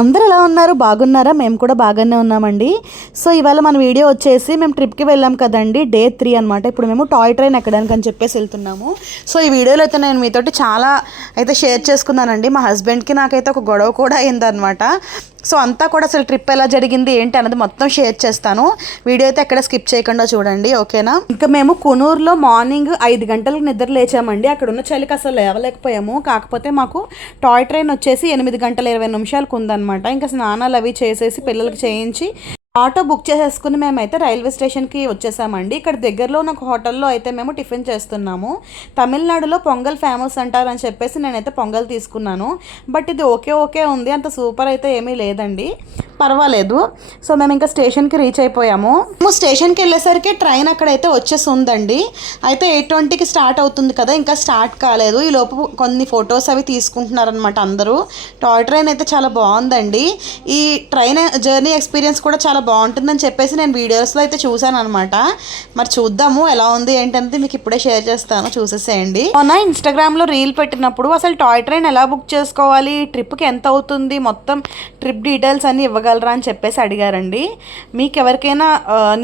అందరు ఎలా ఉన్నారు? బాగున్నారా? మేము కూడా బాగానే ఉన్నామండి. సో ఇవాళ మన వీడియో వచ్చేసి మేము ట్రిప్కి వెళ్ళాం కదండి డే త్రీ అనమాట ఇప్పుడు మేము టాయ్ ట్రైన్ ఎక్కడానికి అని చెప్పేసి వెళ్తున్నాము. సో ఈ వీడియోలో అయితే నేను మీతోటి చాలా అయితే షేర్ చేసుకున్నానండి. మా హస్బెండ్కి నాకైతే ఒక గొడవ కూడా అయిందనమాట సో అంతా కూడా అసలు ట్రిప్ ఎలా జరిగింది ఏంటి అన్నది మొత్తం షేర్ చేస్తాను. వీడియో అయితే ఎక్కడ స్కిప్ చేయకుండా చూడండి ఓకేనా ఇంకా మేము కునూరులో మార్నింగ్ ఐదు గంటలకు నిద్ర లేచామండి. అక్కడ ఉన్న చలికి అసలు లేవలేకపోయాము. కాకపోతే మాకు టాయ్ ట్రైన్ వచ్చేసి ఎనిమిది గంటల ఇరవై నిమిషాలకు ఉందన్నమాట. ఇంకా స్నానాలు అవి చేసేసి పిల్లలకి చేయించి ఆటో బుక్ చేసేసుకుని మేమైతే రైల్వే స్టేషన్కి వచ్చేసామండి. ఇక్కడ దగ్గరలో నాకు ఒక హోటల్లో అయితే మేము టిఫిన్ చేస్తున్నాము. తమిళనాడులో పొంగల్ ఫేమస్ అంటారని చెప్పేసి నేనైతే పొంగల్ తీసుకున్నాను. బట్ ఇది ఓకే ఓకే ఉంది. అంత సూపర్ అయితే ఏమీ లేదండి. పర్వాలేదు. సో మేము ఇంకా స్టేషన్కి రీచ్ అయిపోయాము. మేము స్టేషన్కి వెళ్ళేసరికి ట్రైన్ అక్కడైతే వచ్చేసి ఉందండి. అయితే ఎయిట్ ట్వంటీకి స్టార్ట్ అవుతుంది కదా ఇంకా స్టార్ట్ కాలేదు. ఈ లోపు కొన్ని ఫొటోస్ అవి తీసుకుంటున్నారనమాట అందరూ. టాయ్ ట్రైన్ అయితే చాలా బాగుందండి. ఈ ట్రైన్ జర్నీ ఎక్స్పీరియన్స్ కూడా చాలా బాగుంటుందని చెప్పేసి నేను వీడియోస్లో అయితే చూశాను అనమాట మరి చూద్దాము ఎలా ఉంది ఏంటంటే మీకు ఇప్పుడే షేర్ చేస్తాను చూసేసేయండి. మొన్న ఇన్స్టాగ్రామ్లో రీల్ పెట్టినప్పుడు అసలు టాయ్ ట్రైన్ ఎలా బుక్ చేసుకోవాలి ట్రిప్కి ఎంత అవుతుంది మొత్తం ట్రిప్ డీటెయిల్స్ అన్నీ ఇవ్వగలరా అని చెప్పేసి అడిగారండి. మీకు ఎవరికైనా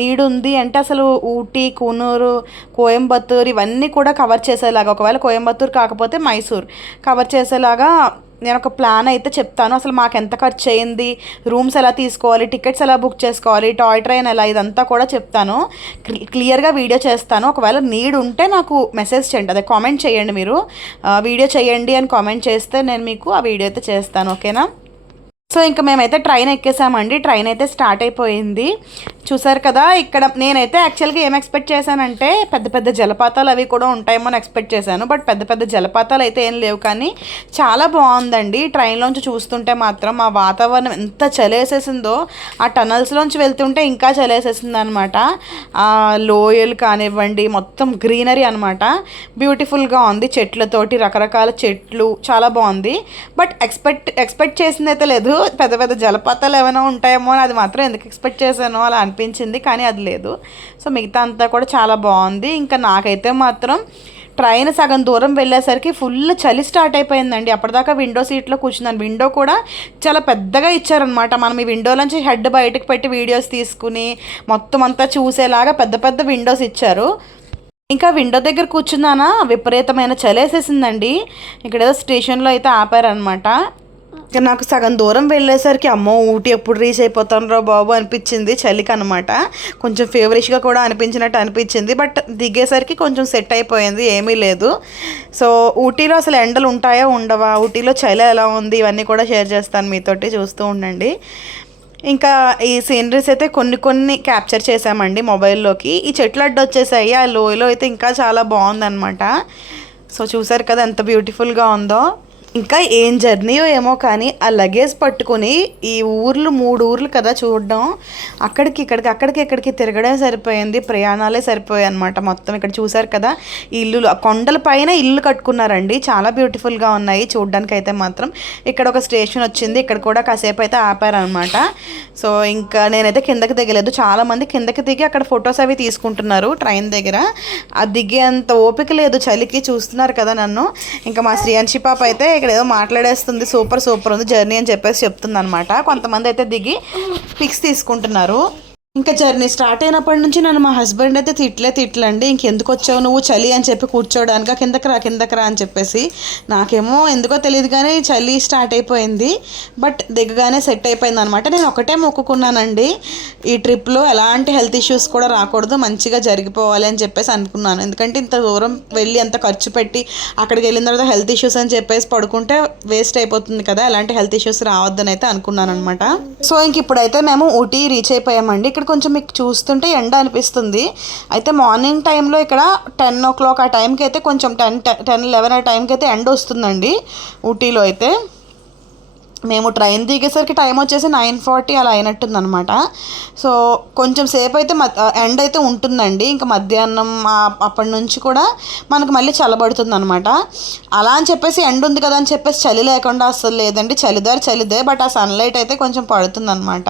నీడ్ ఉంది అంటే అసలు ఊటీ కూనూరు కోయంబత్తూర్ ఇవన్నీ కూడా కవర్ చేసేలాగా ఒకవేళ కోయంబత్తూర్ కాకపోతే మైసూర్ కవర్ చేసేలాగా నేను ఒక ప్లాన్ అయితే చెప్తాను. అసలు మాకు ఎంత ఖర్చు అయింది? రూమ్స్ ఎలా తీసుకోవాలి? టికెట్స్ ఎలా బుక్ చేసుకోవాలి? టాయ్ ట్రైన్ ఎలా? ఇదంతా కూడా చెప్తాను. క్లియర్గా వీడియో చేస్తాను. ఒకవేళ నీడ్ ఉంటే నాకు మెసేజ్ చేయండి. అదే కామెంట్ చేయండి మీరు. వీడియో చేయండి అని కామెంట్ చేస్తే నేను మీకు ఆ వీడియో అయితే చేస్తాను. ఓకేనా? సో ఇంకా మేమైతే ట్రైన్ ఎక్కేసామండి. ట్రైన్ అయితే స్టార్ట్ అయిపోయింది. చూసారు కదా ఇక్కడ నేనైతే యాక్చువల్గా ఏం ఎక్స్పెక్ట్ చేశానంటే పెద్ద పెద్ద జలపాతాలు అవి కూడా ఉంటాయేమో అని ఎక్స్పెక్ట్ చేశాను. బట్ పెద్ద పెద్ద జలపాతాలు అయితే ఏం లేవు కానీ చాలా బాగుందండి. ట్రైన్లోంచి చూస్తుంటే మాత్రం ఆ వాతావరణం ఎంత చలేసేసిందో ఆ టనల్స్లోంచి వెళ్తుంటే ఇంకా చలేసేసింది అనమాట ఆ లోయలు కానివ్వండి మొత్తం గ్రీనరీ అనమాట బ్యూటిఫుల్గా ఉంది చెట్లతోటి రకరకాల చెట్లు చాలా బాగుంది. బట్ ఎక్స్పెక్ట్ ఎక్స్పెక్ట్ చేసింది అయితే లేదు. పెద్ద పెద్ద జలపాతాలు ఏమైనా ఉంటాయేమో అని అది మాత్రం ఎందుకు ఎక్స్పెక్ట్ చేశాను? అలా అనిపించింది కానీ అది లేదు. సో మిగతా అంతా కూడా చాలా బాగుంది. ఇంకా నాకైతే మాత్రం ట్రైన్ సగం దూరం వెళ్ళేసరికి ఫుల్ చలి స్టార్ట్ అయిపోయిందండి. అప్పటిదాకా విండో సీట్లో కూర్చున్నాను. విండో కూడా చాలా పెద్దగా ఇచ్చారనమాట మనం ఈ విండోలోంచి హెడ్ బయటకు పెట్టి వీడియోస్ తీసుకుని మొత్తం అంతా చూసేలాగా పెద్ద పెద్ద విండోస్ ఇచ్చారు. ఇంకా విండో దగ్గర కూర్చున్నానా? విపరీతమైన చలేసేసిందండి ఇక్కడ ఏదో స్టేషన్లో అయితే ఆపారనమాట నాకు సగం దూరం వెళ్ళేసరికి అమ్మో ఊటీ ఎప్పుడు రీచ్ అయిపోతాను రా బాబు అనిపించింది చలికి అనమాట కొంచెం ఫేవరిష్గా కూడా అనిపించినట్టు అనిపించింది. బట్ దిగేసరికి కొంచెం సెట్ అయిపోయింది ఏమీ లేదు. సో ఊటీలో అసలు ఎండలు ఉంటాయో ఉండవా? ఊటీలో చలి ఎలా ఉంది? ఇవన్నీ కూడా షేర్ చేస్తాను మీతోటి చూస్తూ ఉండండి. ఇంకా ఈ సీనరీస్ అయితే కొన్ని కొన్ని క్యాప్చర్ చేసామండి మొబైల్లోకి. ఈ చెట్లు అడ్డు వచ్చేసాయి ఆ లోయలో అయితే ఇంకా చాలా బాగుందన్నమాట. సో చూసారు కదా ఎంత బ్యూటిఫుల్గా ఉందో. ఇంకా ఏం జర్నీయో ఏమో కానీ ఆ లగేజ్ పట్టుకొని ఈ ఊర్లు మూడు ఊర్లు కదా చూడడం అక్కడికి ఇక్కడికి అక్కడికి ఇక్కడికి తిరగడం సరిపోయింది ప్రయాణాలే సరిపోయాయి అనమాట మొత్తం ఇక్కడ చూసారు కదా. ఇల్లులు ఆ కొండల పైన ఇల్లు కట్టుకున్నారండి చాలా బ్యూటిఫుల్గా ఉన్నాయి చూడడానికి అయితే మాత్రం. ఇక్కడ ఒక స్టేషన్ వచ్చింది ఇక్కడ కూడా కాసేపు అయితే ఆపారనమాట సో ఇంకా నేనైతే కిందకి దిగలేదు చాలామంది కిందకి దిగి అక్కడ ఫొటోస్ అవి తీసుకుంటున్నారు ట్రైన్ దగ్గర. ఆ దిగేంత ఓపిక లేదు చలికి చూస్తున్నారు కదా నన్ను. ఇంకా మా శ్రీయాంశి పాప అయితే ఇక్కడ ఏదో మాట్లాడేస్తుంది సూపర్ సూపర్ ఉంది జర్నీ అని చెప్పేసి చెప్తుంది అనమాట కొంతమంది అయితే దిగి పిక్స్ తీసుకుంటున్నారు. ఇంకా జర్నీ స్టార్ట్ అయినప్పటి నుంచి నన్ను మా హస్బెండ్ అయితే తిట్లే తిట్లండి. ఇంకెందుకు వచ్చావు నువ్వు? చలి అని చెప్పి కూర్చోడానికి కిందకి రా కిందకి రా అని చెప్పేసి. నాకేమో ఎందుకో తెలియదు కానీ చలి స్టార్ట్ అయిపోయింది. బట్ దిగగానే సెట్ అయిపోయింది అనమాట నేను ఒకటే మొక్కుకున్నానండి. ఈ ట్రిప్లో ఎలాంటి హెల్త్ ఇష్యూస్ కూడా రాకూడదు. మంచిగా జరిగిపోవాలి అని చెప్పేసి అనుకున్నాను. ఎందుకంటే ఇంత దూరం వెళ్ళి అంత ఖర్చు పెట్టి అక్కడికి వెళ్ళిన తర్వాత హెల్త్ ఇష్యూస్ అని చెప్పేసి పడుకుంటే వేస్ట్ అయిపోతుంది కదా. ఎలాంటి హెల్త్ ఇష్యూస్ రావద్దని అయితే అనుకున్నాను అనమాట సో ఇంక ఇప్పుడైతే మేము ఊటీ రీచ్ అయిపోయామండి. ఇక్కడ కొంచెం మీకు చూస్తుంటే ఎండ అనిపిస్తుంది. అయితే మార్నింగ్ టైంలో ఇక్కడ టెన్ ఓ క్లాక్ ఆ టైంకి అయితే కొంచెం టెన్ టెన్ లెవెన్ ఆ టైంకి అయితే ఎండ వస్తుందండి ఊటీలో అయితే. మేము ట్రైన్ దిగేసరికి టైం వచ్చేసి నైన్ ఫార్టీ అలా అయినట్టుంది అనమాట సో కొంచెం సేపు అయితే ఎండ్ అయితే ఉంటుందండి. ఇంకా మధ్యాహ్నం అప్పటి నుంచి కూడా మనకు మళ్ళీ చల్లబడుతుంది అనమాట అలా అని చెప్పేసి ఎండ్ ఉంది కదా అని చెప్పేసి చలి లేకుండా అసలు లేదండి. చలిదారి చలిదే బట్ ఆ సన్లైట్ అయితే కొంచెం పడుతుంది అనమాట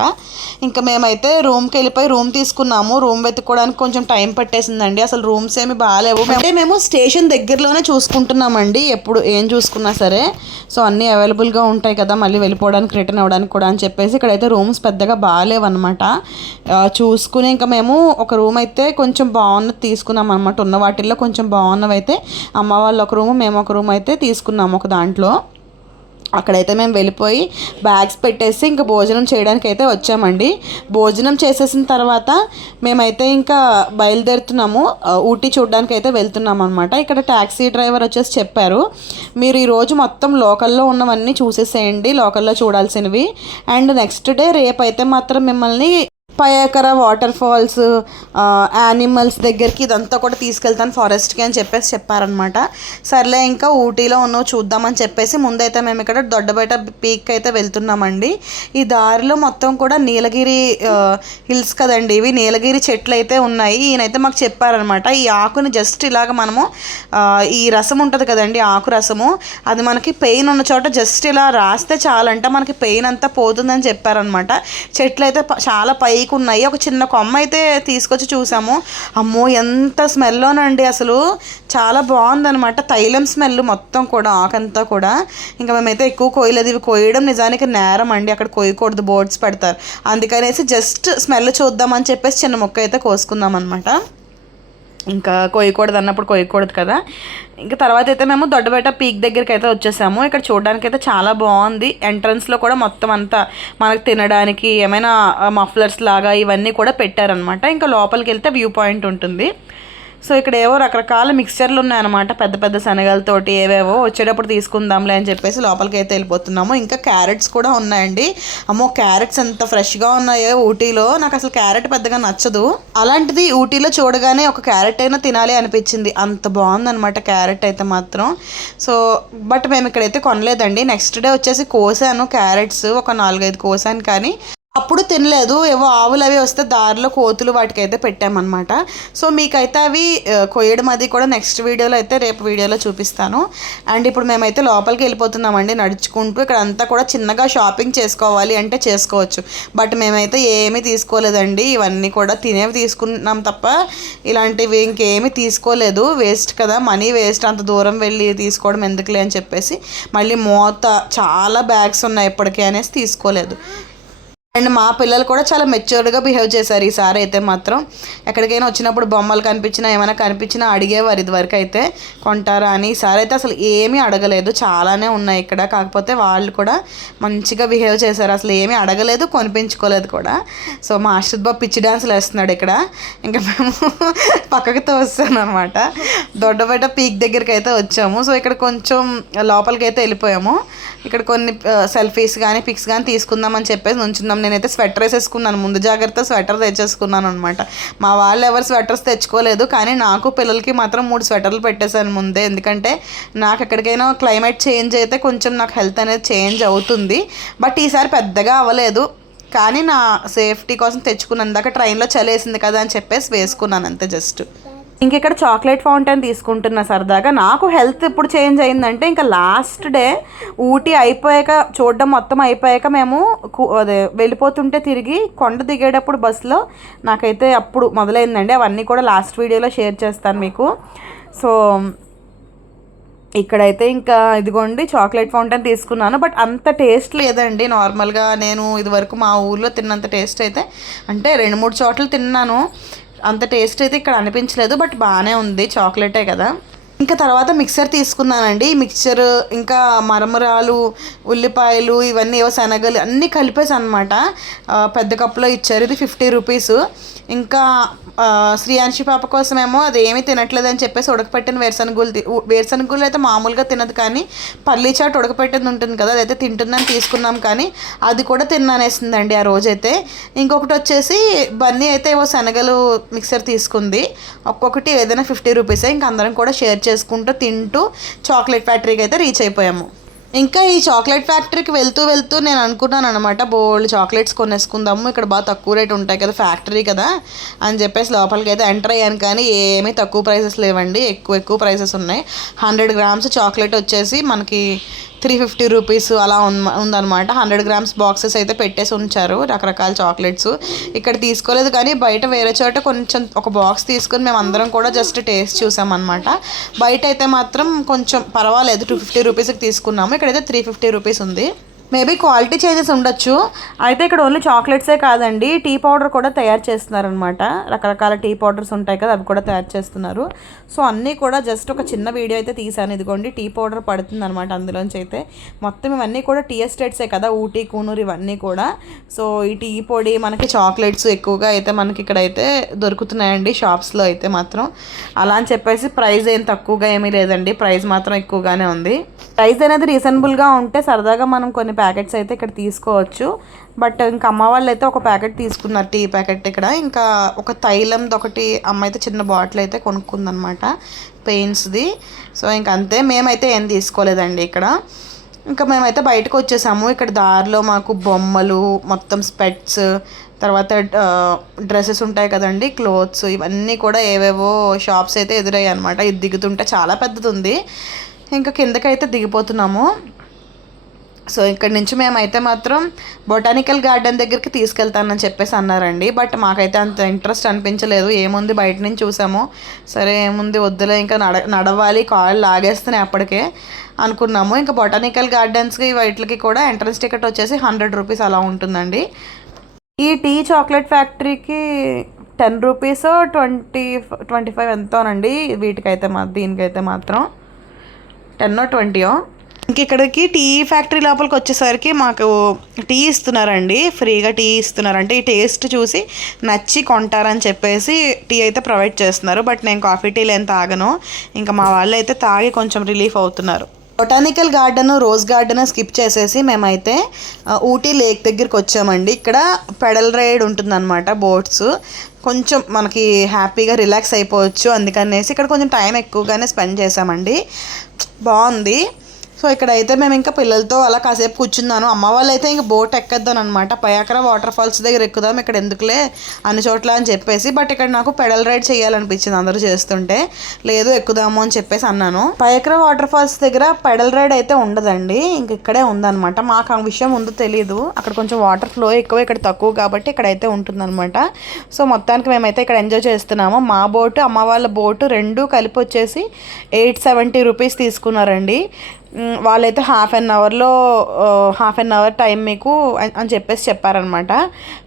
ఇంకా మేమైతే రూమ్కి వెళ్ళిపోయి రూమ్ తీసుకున్నాము. రూమ్ వెతుక్కోవడానికి కొంచెం టైం పట్టేసిందండి. అసలు రూమ్స్ ఏమి బాగాలేవు. అంటే మేము స్టేషన్ దగ్గరలోనే చూసుకుంటున్నామండి. ఎప్పుడు ఏం చూసుకున్నా సరే. సో అన్నీ అవైలబుల్గా ఉంటాయి కదా మళ్ళీ వెళ్ళిపోవడానికి రిటర్న్ అవ్వడానికి కూడా అని చెప్పేసి ఇక్కడైతే రూమ్స్ పెద్దగా బాగాలేవన్నమాట. చూసుకుని ఇంకా మేము ఒక రూమ్ అయితే కొంచెం బాగున్నది తీసుకున్నాం అనమాట ఉన్న వాటిల్లో కొంచెం బాగున్నవి అయితే అమ్మ వాళ్ళు ఒక రూమ్ మేము ఒక రూమ్ అయితే తీసుకున్నాము ఒక దాంట్లో. అక్కడైతే మేము వెళ్ళిపోయి బ్యాగ్స్ పెట్టేసి ఇంకా భోజనం చేయడానికి అయితే వచ్చామండి. భోజనం చేసేసిన తర్వాత మేమైతే ఇంకా బయలుదేరుతున్నాము. ఊటీ చూడడానికి అయితే వెళ్తున్నాం అనమాట ఇక్కడ ట్యాక్సీ డ్రైవర్ వచ్చేసి చెప్పారు మీరు ఈరోజు మొత్తం లోకల్లో ఉన్నవన్నీ చూసేసేయండి లోకల్లో చూడాల్సినవి. అండ్ నెక్స్ట్ డే రేపు అయితే మాత్రం మిమ్మల్ని పయాకర వాటర్ ఫాల్స్ యానిమల్స్ దగ్గరికి ఇదంతా కూడా తీసుకెళ్తాను ఫారెస్ట్కి అని చెప్పేసి చెప్పారనమాట సర్లే ఇంకా ఊటీలో ఉన్నవి చూద్దామని చెప్పేసి ముందైతే మేము ఇక్కడ దొడ్డబేట పీక్ అయితే వెళ్తున్నామండి. ఈ దారిలో మొత్తం కూడా నీలగిరి హిల్స్ కదండి. ఇవి నీలగిరి చెట్లు అయితే ఉన్నాయి. ఈయనైతే మాకు చెప్పారనమాట ఈ ఆకుని జస్ట్ ఇలాగ మనము ఈ రసం ఉంటుంది కదండి ఆకు రసము. అది మనకి పెయిన్ ఉన్న చోట జస్ట్ ఇలా రాస్తే చాలంట మనకి పెయిన్ అంతా పోతుందని చెప్పారనమాట చెట్లు అయితే ప- చాలా పై ఉన్నాయి ఒక చిన్న కొమ్మ అయితే తీసుకొచ్చి చూసాము. అమ్మో ఎంత స్మెల్లోనండి అసలు. చాలా బాగుందనమాట తైలం స్మెల్ మొత్తం కూడా ఆకంతా కూడా. ఇంకా మేమైతే ఎక్కువ కోయలేదు. ఇవి కోయడం నిజానికి నేరం అండి. అక్కడ కోయకూడదు. బోర్డ్స్ పెడతారు. అందుకనేసి జస్ట్ స్మెల్ చూద్దామని చెప్పేసి చిన్న మొక్క అయితే కోసుకుందాం అనమాట ఇంకా కొయ్యకూడదు అన్నప్పుడు కోయకూడదు కదా. ఇంకా తర్వాత అయితే మేము దొడ్డబేట పీక్ దగ్గరికి అయితే వచ్చేసాము. ఇక్కడ చూడడానికి అయితే చాలా బాగుంది. ఎంట్రన్స్లో కూడా మొత్తం అంతా మనకు తినడానికి ఏమైనా మఫ్లర్స్ లాగా ఇవన్నీ కూడా పెట్టారనమాట ఇంకా లోపలికి వెళ్తే వ్యూ పాయింట్ ఉంటుంది. సో ఇక్కడ ఏవో రకరకాల మిక్స్చర్లు ఉన్నాయన్నమాట. పెద్ద పెద్ద శనగలతోటి ఏవేవో వచ్చేటప్పుడు తీసుకుందాంలే అని చెప్పేసి లోపలికి అయితే వెళ్ళిపోతున్నాము. ఇంకా క్యారెట్స్ కూడా ఉన్నాయండి. అమ్మో క్యారెట్స్ ఎంత ఫ్రెష్గా ఉన్నాయో ఊటీలో. నాకు అసలు క్యారెట్ పెద్దగా నచ్చదు. అలాంటిది ఊటీలో చూడగానే ఒక క్యారెట్ అయినా తినాలి అనిపించింది. అంత బాగుందనమాట క్యారెట్ అయితే మాత్రం. సో బట్ మేము ఇక్కడైతే కొనలేదండి. నెక్స్ట్ డే వచ్చేసి కోసాను క్యారెట్స్. ఒక నాలుగైదు కోసాను కానీ అప్పుడు తినలేదు. ఏవో ఆవులు అవి వస్తే దారిలో కోతులు వాటికైతే పెట్టామన్నమాట. సో మీకైతే అవి కొయ్యడం అది కూడా నెక్స్ట్ వీడియోలో అయితే రేపు వీడియోలో చూపిస్తాను. అండ్ ఇప్పుడు మేమైతే లోపలికి వెళ్ళిపోతున్నామండి నడుచుకుంటూ. ఇక్కడ అంతా కూడా చిన్నగా షాపింగ్ చేసుకోవాలి అంటే చేసుకోవచ్చు. బట్ మేమైతే ఏమీ తీసుకోలేదండి. ఇవన్నీ కూడా తినేవి తీసుకున్నాం తప్ప ఇలాంటివి ఇంకేమీ తీసుకోలేదు. వేస్ట్ కదా. Money waste. అంత దూరం వెళ్ళి తీసుకోవడం ఎందుకులే అని చెప్పేసి మళ్ళీ మోత చాలా బ్యాగ్స్ ఉన్నాయి ఇప్పటికే అనేసి తీసుకోలేదు. అండ్ మా పిల్లలు కూడా చాలా మెచ్యూర్డ్గా బిహేవ్ చేశారు ఈసారి అయితే మాత్రం. ఎక్కడికైనా వచ్చినప్పుడు బొమ్మలు కనిపించినా ఏమైనా కనిపించినా అడిగేవారు ఇదివరకు అయితే కొంటారా అని. ఈసారి అయితే అసలు ఏమీ అడగలేదు. చాలానే ఉన్నాయి ఇక్కడ. కాకపోతే వాళ్ళు కూడా మంచిగా బిహేవ్ చేశారు. అసలు ఏమీ అడగలేదు కొనిపించుకోలేదు కూడా. సో మా ఆశ్రిత్ బాబు పిచ్చి డాన్సులు వేస్తున్నాడు ఇక్కడ. ఇంకా మేము పక్కకి తోస్తాను అనమాట దొడ్డబెట్ట పీక్ దగ్గరికి అయితే వచ్చాము. సో ఇక్కడ కొంచెం లోపలికి అయితే వెళ్ళిపోయాము. ఇక్కడ కొన్ని సెల్ఫీస్ కానీ పిక్స్ కానీ తీసుకుందామని చెప్పేసి నుంచుందాం నేనైతే స్వెటర్ వేసేసుకున్నాను. ముందు జాగ్రత్త స్వెటర్ తెచ్చేసుకున్నాను అనమాట మా వాళ్ళు ఎవరు స్వెటర్స్ తెచ్చుకోలేదు కానీ నాకు పిల్లలకి మాత్రం మూడు స్వెటర్లు పెట్టేశాను ముందే. ఎందుకంటే నాకు ఎక్కడికైనా క్లైమేట్ చేంజ్ అయితే కొంచెం నాకు హెల్త్ అనేది చేంజ్ అవుతుంది. బట్ ఈసారి పెద్దగా అవ్వలేదు. కానీ నా సేఫ్టీ కోసం తెచ్చుకున్నాను ఇందాక ట్రైన్లో చలేసింది కదా అని చెప్పేసి వేసుకున్నాను అంతే జస్ట్. ఇంక ఇక్కడ చాక్లెట్ ఫౌంటైన్ తీసుకుంటున్నా సరదాగా. నాకు హెల్త్ ఇప్పుడు చేంజ్ అయిందంటే ఇంకా లాస్ట్ డే ఊటీ అయిపోయాక చూడడం మొత్తం అయిపోయాక మేము అదే వెళ్ళిపోతుంటే తిరిగి కొండ దిగేటప్పుడు బస్సులో నాకైతే అప్పుడు మొదలైందండి. అవన్నీ కూడా లాస్ట్ వీడియోలో షేర్ చేస్తాను మీకు. సో ఇక్కడైతే ఇంకా ఇదిగోండి చాక్లెట్ ఫౌంటైన్ తీసుకున్నాను. బట్ అంత టేస్ట్ లేదండి. నార్మల్గా నేను ఇదివరకు మా ఊర్లో తిన్నంత టేస్ట్ అయితే అంటే రెండు మూడు చోట్ల తిన్నాను. అంత టేస్ట్ అయితే ఇక్కడ అనిపించలేదు బట్ బాగానే ఉంది. చాక్లెటే కదా. ఇంకా తర్వాత మిక్సర్ తీసుకున్నానండి. మిక్సర్ మిక్చర్ ఇంకా మరమరాలు ఉల్లిపాయలు ఇవన్నీ ఏవో శనగలు అన్నీ కలిపేసి అనమాట పెద్ద కప్పులో ఇచ్చారు. ఇది ఫిఫ్టీ రూపీస్. ఇంకా శ్రీయాంశి పాప కోసమేమో అది ఏమీ తినట్లేదని చెప్పేసి ఉడకపెట్టిన వేరుశనగులు వేరుశనగులు అయితే మామూలుగా తినదు కానీ పల్లీ చాట్ ఉడకపెట్టింది ఉంటుంది కదా అదైతే తింటుందని తీసుకున్నాం కానీ అది కూడా తిన్నానేసిందండి ఆ రోజైతే. ఇంకొకటి వచ్చేసి బన్నీ అయితే ఏవో శనగలు మిక్సర్ తీసుకుంది. ఒక్కొక్కటి ఏదైనా ఫిఫ్టీ రూపీసే. ఇంకా అందరం కూడా షేర్ చేసుకుంటూ తింటూ చాక్లెట్ ఫ్యాక్టరీకి అయితే రీచ్ అయిపోయాము. ఇంకా ఈ చాక్లెట్ ఫ్యాక్టరీకి వెళ్తూ వెళ్తూ నేను అనుకున్నాను అనమాట బోల్డ్ చాక్లెట్స్ కొనేసుకుందాము ఇక్కడ బాగా తక్కువ రేట్ ఉంటాయి కదా ఫ్యాక్టరీ కదా అని చెప్పేసి లోపలికి అయితే ఎంటర్ అయ్యాను. కానీ ఏమీ తక్కువ ప్రైసెస్ లేవండి ఎక్కువ ఎక్కువ ప్రైసెస్ ఉన్నాయి. హండ్రెడ్ గ్రామ్స్ చాక్లెట్ వచ్చేసి మనకి త్రీ ఫిఫ్టీ రూపీస్ అలా ఉందన్నమాట. హండ్రెడ్ గ్రామ్స్ బాక్సెస్ అయితే పెట్టేసి ఉంచారు. రకరకాల చాక్లెట్స్. ఇక్కడ తీసుకోలేదు కానీ బయట వేరే చోట కొంచెం ఒక బాక్స్ తీసుకొని మేము అందరం కూడా జస్ట్ టేస్ట్ చూసామన్నమాట. బయట అయితే మాత్రం కొంచెం పర్వాలేదు. టూ ఫిఫ్టీ రూపీస్కి తీసుకున్నాము. ఇక్కడైతే త్రీ ఫిఫ్టీ రూపీస్ ఉంది. మేబీ క్వాలిటీ చేంజెస్ ఉండొచ్చు. అయితే ఇక్కడ ఓన్లీ చాక్లెట్సే కాదండి టీ పౌడర్ కూడా తయారు చేస్తున్నారనమాట రకరకాల టీ పౌడర్స్ ఉంటాయి కదా అవి కూడా తయారు చేస్తున్నారు. సో అన్నీ కూడా జస్ట్ ఒక చిన్న వీడియో అయితే తీసాను ఇదిగోండి టీ పౌడర్ పడుతుంది అనమాట అందులోంచి అయితే. మొత్తం ఇవన్నీ కూడా టీ ఎస్టేట్సే కదా ఊటీ కూనూరు ఇవన్నీ కూడా. సో ఈ టీ పొడి మనకి చాక్లెట్స్ ఎక్కువగా అయితే మనకి ఇక్కడైతే దొరుకుతున్నాయండి షాప్స్లో అయితే మాత్రం. అలా అని చెప్పేసి ప్రైస్ ఏం తక్కువగా ఏమీ లేదండి. ప్రైస్ మాత్రం ఎక్కువగానే ఉంది. ప్రైస్ అనేది రీజనబుల్గా ఉంటే సరదాగా మనం కొన్ని ప్యాకెట్స్ అయితే ఇక్కడ తీసుకోవచ్చు. బట్ ఇంకా అమ్మ వాళ్ళు అయితే ఒక ప్యాకెట్ తీసుకున్నారు టీ ప్యాకెట్ ఇక్కడ. ఇంకా ఒక తైలంది ఒకటి అమ్మ అయితే చిన్న బాటిల్ అయితే కొనుక్కుందనమాట పెయిన్స్ది. సో ఇంక అంతే మేమైతే ఏం తీసుకోలేదండి ఇక్కడ. ఇంకా మేమైతే బయటకు వచ్చేసాము. ఇక్కడ దారిలో మాకు బొమ్మలు మొత్తం స్పెట్స్ తర్వాత డ్రెస్సెస్ ఉంటాయి కదండి క్లోత్స్ ఇవన్నీ కూడా ఏవేవో షాప్స్ అయితే ఎదురయ్యాయి అనమాట ఇది దిగుతుంటే చాలా పెద్దది ఉంది ఇంకా కిందకైతే దిగిపోతున్నాము. సో ఇక్కడ నుంచి మేమైతే మాత్రం బొటానికల్ గార్డెన్ దగ్గరికి తీసుకెళ్తానని చెప్పేసి అన్నారండి. బట్ మాకైతే అంత ఇంట్రెస్ట్ అనిపించలేదు. ఏముంది బయట నుంచి చూసాము. సరే ఏముంది వద్దులే ఇంకా నడ నడవాలి కాళ్ళు లాగేస్తున్నాయి అప్పటికే అనుకున్నాము. ఇంకా బొటానికల్ గార్డెన్స్కి వాటికి కూడా ఎంట్రన్స్ టికెట్ వచ్చేసి హండ్రెడ్ రూపీస్ అలా ఉంటుందండి. ఈ టీ చాక్లెట్ ఫ్యాక్టరీకి ten rupees twenty twenty five ఎంతోనండి. వీటికైతే మా దీనికైతే మాత్రం. టెన్నో ట్వంటీయో. ఇంక ఇక్కడికి టీ ఫ్యాక్టరీ లోపలికి వచ్చేసరికి మాకు టీ ఇస్తున్నారండి. ఫ్రీగా టీ ఇస్తున్నారంటే ఈ టేస్ట్ చూసి నచ్చి కొంటారని చెప్పేసి టీ అయితే ప్రొవైడ్ చేస్తున్నారు. బట్ నేను కాఫీ టీలు ఏం తాగను. ఇంకా మా వాళ్ళు అయితే తాగి కొంచెం రిలీఫ్ అవుతున్నారు. Botanical garden rose garden skip చేసేసి మేమైతే ఊటీ లేక్ దగ్గరికి వచ్చామండి. ఇక్కడ పెడల్ రైడ్ ఉంటుందన్నమాట బోట్స్ కొంచెం మనకి హ్యాపీగా రిలాక్స్ అయిపోవచ్చు అందుకనేసి ఇక్కడ కొంచెం టైం ఎక్కువగానే స్పెండ్ చేసామండి బాగుంది. సో ఇక్కడైతే మేము ఇంకా పిల్లలతో అలా కాసేపు కూర్చున్నాను. అమ్మ వాళ్ళు అయితే ఇంకా బోట్ ఎక్కేద్దాం అనమాట పయాకర వాటర్ ఫాల్స్ దగ్గర ఎక్కుదాం ఇక్కడ ఎందుకులే అన్ని చోట్ల అని చెప్పేసి బట్ ఇక్కడ నాకు పెడల్ రైడ్ చేయాలనిపించింది అందరూ చేస్తుంటే. లేదు ఎక్కుదాము అని చెప్పేసి అన్నాను. పయాకర వాటర్ ఫాల్స్ దగ్గర పెడల్ రైడ్ అయితే ఉండదండి. ఇంక ఇక్కడే ఉందన్నమాట మాకు ఆ విషయం ఉందో తెలియదు అక్కడ కొంచెం వాటర్ ఫ్లో ఎక్కువ ఇక్కడ తక్కువ కాబట్టి ఇక్కడైతే ఉంటుందన్నమాట సో మొత్తానికి మేమైతే ఇక్కడ ఎంజాయ్ చేస్తున్నాము. మా బోటు అమ్మ వాళ్ళ బోటు రెండు కలిపి వచ్చేసి ఎయిట్ సెవెంటీ రూపీస్ తీసుకున్నారండి. వాళ్ళైతే హాఫ్ అన్ అవర్లో హాఫ్ అన్ అవర్ టైం మీకు అని- చెప్పేసి చెప్పారనమాట.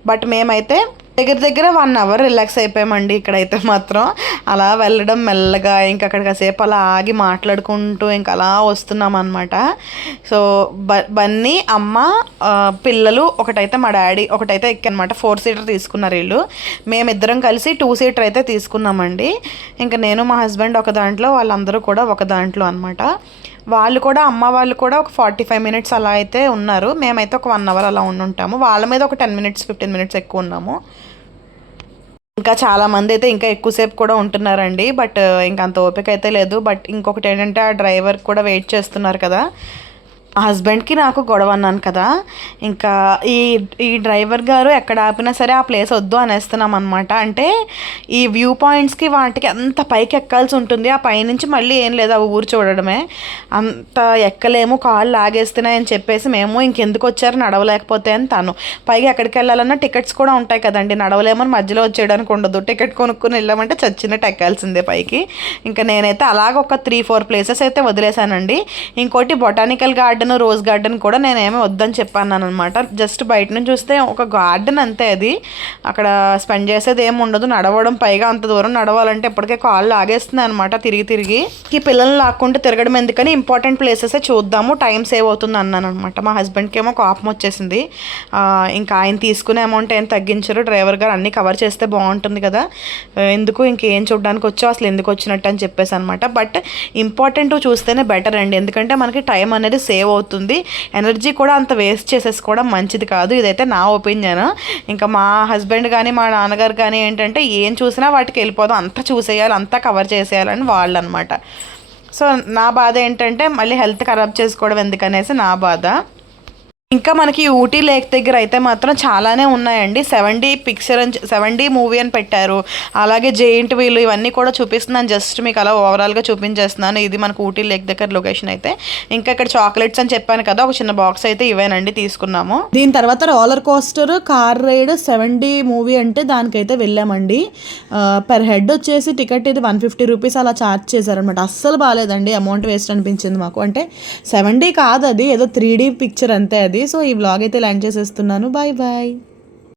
బట్ మేమైతే దగ్గర దగ్గర వన్ అవర్ రిలాక్స్ అయిపోయామండి ఇక్కడైతే మాత్రం. అలా వెళ్ళడం మెల్లగా ఇంకా అక్కడ కాసేపు అలా ఆగి మాట్లాడుకుంటూ ఇంకా అలా వస్తున్నాం అనమాట సో బ బన్నీ అమ్మ పిల్లలు ఒకటైతే మా డాడీ ఒకటైతే ఎక్కనమాట ఫోర్ సీటర్ తీసుకున్నారు వీళ్ళు. మేమిద్దరం కలిసి టూ సీటర్ అయితే తీసుకున్నామండి. ఇంకా నేను మా హస్బెండ్ ఒక దాంట్లో వాళ్ళందరూ కూడా ఒక దాంట్లో అనమాట. వాళ్ళు కూడా అమ్మ వాళ్ళు కూడా ఒక ఫార్టీ ఫైవ్ మినిట్స్ అలా అయితే ఉన్నారు. మేమైతే ఒక వన్ అవర్ అలా ఉండి ఉంటాము వాళ్ళ మీద ఒక టెన్ మినిట్స్ ఫిఫ్టీన్ మినిట్స్ ఎక్కువ ఉన్నాము. ఇంకా చాలామంది అయితే ఇంకా ఎక్కువసేపు కూడా ఉంటున్నారండి. బట్ ఇంకా అంత ఓపిక అయితే లేదు. బట్ ఇంకొకటి ఏంటంటే ఆ డ్రైవర్ కూడా వెయిట్ చేస్తున్నారు కదా. మా హస్బెండ్కి నాకు గొడవ అన్నాను కదా ఇంకా ఈ ఈ డ్రైవర్ గారు ఎక్కడ ఆపినా సరే ఆ ప్లేస్ వద్దు అనేస్తున్నాం అనమాట అంటే ఈ వ్యూ పాయింట్స్కి వాటికి అంత పైకి ఎక్కాల్సి ఉంటుంది ఆ పైనుంచి మళ్ళీ ఏం లేదు ఆ ఊరు చూడడమే. అంత ఎక్కలేము కాళ్ళు లాగేస్తున్నాయని చెప్పేసి మేము ఇంకెందుకు వచ్చారు నడవలేకపోతే అని తను. పైగా ఎక్కడికి వెళ్ళాలన్నా టికెట్స్ కూడా ఉంటాయి కదండి నడవలేమని మధ్యలో వచ్చేయడానికి ఉండదు. టికెట్ కొనుక్కుని వెళ్ళామంటే చచ్చినట్టు ఎక్కాల్సిందే పైకి. ఇంకా నేనైతే అలాగ ఒక త్రీ ఫోర్ ప్లేసెస్ అయితే వదిలేశానండి. ఇంకోటి బొటానికల్ గార్డెన్ రోజ్ గార్డెన్ కూడా నేనేమి వద్దని చెప్పాను అనమాట జస్ట్ బయట నుంచి చూస్తే ఒక గార్డెన్ అంతే అది. అక్కడ స్పెండ్ చేసేది ఏమి ఉండదు. నడవడం పైగా అంత దూరం నడవాలంటే ఇప్పటికే కాళ్ళు లాగేస్తున్నాయి అనమాట తిరిగి తిరిగి. ఈ పిల్లల్ని లాక్కుంటూ తిరగడం ఎందుకని ఇంపార్టెంట్ ప్లేసెస్ చూద్దాము. టైం సేవ్ అవుతుంది అన్నాను అనమాట మా హస్బెండ్కి ఏమో కోపం వచ్చేసింది. ఇంకా ఆయన తీసుకునే అమౌంట్ ఏం తగ్గించరు. డ్రైవర్ గారు అన్నీ కవర్ చేస్తే బాగుంటుంది కదా. ఎందుకు ఇంకేం చూడడానికి వచ్చావు? అసలు ఎందుకు వచ్చినట్టు అని చెప్పేసి అనమాట బట్ ఇంపార్టెంట్ చూస్తేనే బెటర్ అండి. ఎందుకంటే మనకి టైం అనేది సేవ్ సేవ్ అవుతుంది ఎనర్జీ కూడా అంత వేస్ట్ చేసేసుకోవడం మంచిది కాదు. ఇదైతే నా ఒపీనియన్ ఇంకా మా హస్బెండ్ కానీ మా నాన్నగారు కానీ ఏంటంటే ఏం చూసినా వాటికి వెళ్ళిపోదాం. అంతా చూసేయాలి అంతా కవర్ చేసేయాలని వాళ్ళు అనమాట సో నా బాధ ఏంటంటే మళ్ళీ హెల్త్ ఖరాబ్ చేసుకోవడం ఎందుకనేసి నా బాధ. ఇంకా మనకి ఊటీ లేక్ దగ్గర అయితే మాత్రం చాలానే ఉన్నాయండి. సెవెన్ డీ పిక్చర్ అని సెవెన్ మూవీ అని పెట్టారు. అలాగే జెయింట్ వీలు ఇవన్నీ కూడా చూపిస్తున్నాను. జస్ట్ మీకు అలా ఓవరాల్గా చూపించేస్తున్నాను. ఇది మనకు ఊటీ లేక్ దగ్గర లొకేషన్ అయితే. ఇంకా ఇక్కడ చాక్లెట్స్ అని చెప్పాను కదా ఒక చిన్న బాక్స్ అయితే ఇవేనండి తీసుకున్నాము. దీని తర్వాత roller coaster car ride seven D movie అంటే దానికైతే వెళ్ళామండి. పర్ హెడ్ వచ్చేసి టికెట్ ఇది వన్ ఫిఫ్టీ రూపీస్ అలా ఛార్జ్ చేశారనమాట అస్సలు బాగాలేదండి. అమౌంట్ వేస్ట్ అనిపించింది మాకు. అంటే సెవెన్ డీ కాదు అది ఏదో త్రీ డి పిక్చర్ అంతే అది. సో ఈ వ్లాగ్ అయితే ల్యాండ్ చేసేస్తున్నాను. Bye bye